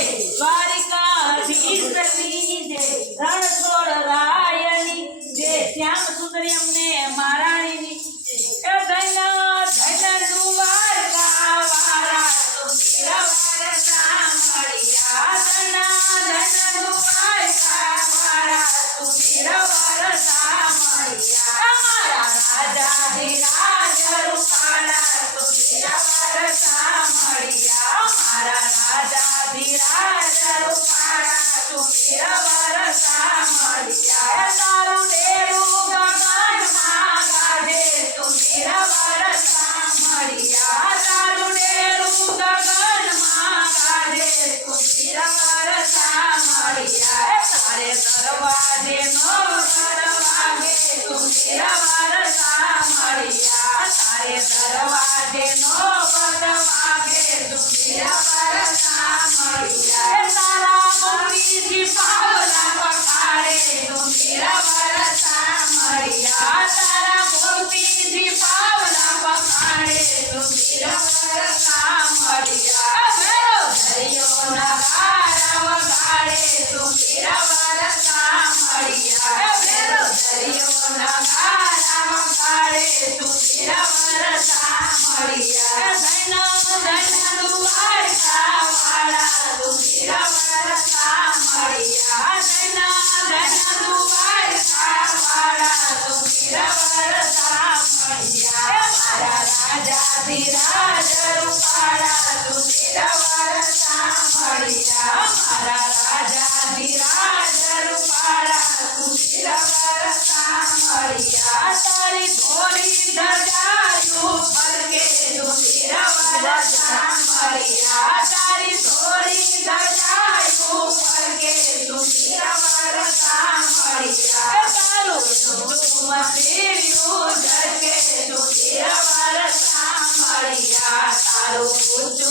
દ્વારિકાધીશની જય રણ છોડ રાયની જય શ્યામ સુંદરી અમને મારા Deus. મોટો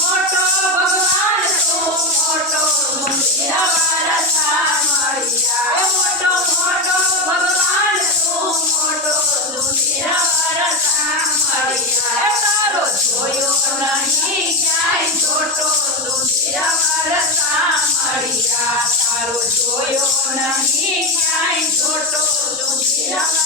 મોટો ભગવાન તો મોટો મુંડિયાવાળા સામળિયા મોટો મોટો ભગવાન તો મોટો મુંડિયાવાળા સામળિયા તારો જોયો નહીં ક્યાંય છોટો મુંડિયાવાળા સામળિયા તારો જોયો નહીં ક્યાંય છોટો મુંડિયાવાળા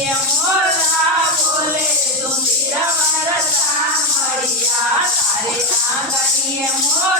ये बोले तुम रमरता तारे आंगनी मोर